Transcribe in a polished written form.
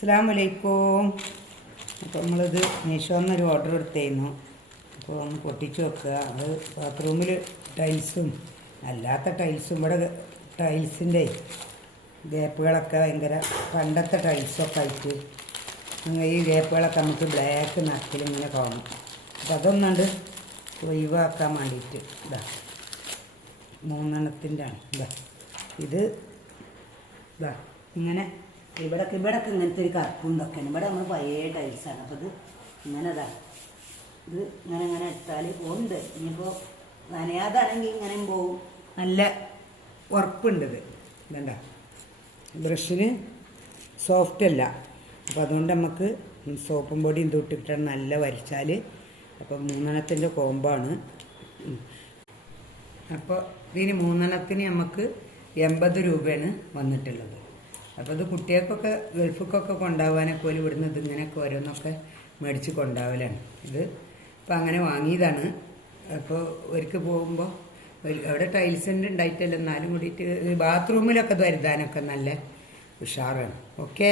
അസ്സലാമലൈക്കും. അപ്പോൾ നമ്മളിത് മീഷോന്നൊരു ഓർഡർ എടുത്തായിരുന്നു. അപ്പോൾ ഒന്ന് പൊട്ടിച്ച് വെക്കുക. അത് ബാത്റൂമിൽ ടൈൽസും അല്ലാത്ത ടൈൽസും ഇവിടെ ടൈൽസിൻ്റെ ഗ്യാപ്പുകളൊക്കെ ഭയങ്കര പണ്ടത്തെ ടൈൽസൊക്കെ ആയിട്ട് ഈ ഗ്യാപ്പുകളൊക്കെ നമുക്ക് ബ്ലാക്ക് നിറത്തിലിങ്ങനെ കാണും. അപ്പോൾ അതൊന്നുണ്ട് ഒഴിവാക്കാൻ വേണ്ടിയിട്ട് ഇതാ 3 ആണ്. ഇത് ഇതാ ഇങ്ങനെ ഇവിടൊക്കെ ഇങ്ങനത്തെ ഒരു കറുപ്പുണ്ടൊക്കെയാണ്. ഇവിടെ നമ്മൾ പഴയ ടൈൽസാണ്. അപ്പോൾ ഇത് ഇങ്ങനെ ഇത് ഇങ്ങനെ എടുത്താൽ ഉണ്ട്. ഇനിയിപ്പോൾ നനയാതാണെങ്കിൽ ഇങ്ങനെയും പോവും. നല്ല ഉറപ്പുണ്ട്. ഇത് ഇതണ്ട ബ്രഷിന് സോഫ്റ്റ് അല്ല. അപ്പോൾ അതുകൊണ്ട് നമുക്ക് സോപ്പും പൊടിയും തൊട്ടിട്ടാണ് നല്ല വരച്ചാൽ. അപ്പോൾ 3 കോമ്പാണ്. അപ്പോൾ ഇതിന് 3 നമുക്ക് 80 രൂപയാണ് വന്നിട്ടുള്ളത്. അപ്പോൾ ഇത് കുട്ടികൾക്കൊക്കെ ഗൾഫിക്കൊക്കെ കൊണ്ടുപോകാനൊക്കെ പോലും ഇവിടുന്ന് ഇതിങ്ങനെയൊക്കെ ഓരോന്നൊക്കെ മേടിച്ച് കൊണ്ടുപോകലാണ്. ഇത് ഇപ്പം അങ്ങനെ വാങ്ങിയതാണ്. അപ്പോൾ ഒരിക്കൽ പോകുമ്പോൾ അവിടെ ടൈൽസിൻ്റെ ഉണ്ടായിട്ടല്ല, എന്നാലും കൂടിയിട്ട് ബാത്റൂമിലൊക്കെ ഇത് വരുത്താനൊക്കെ നല്ല ഉഷാറാണ്. ഓക്കെ.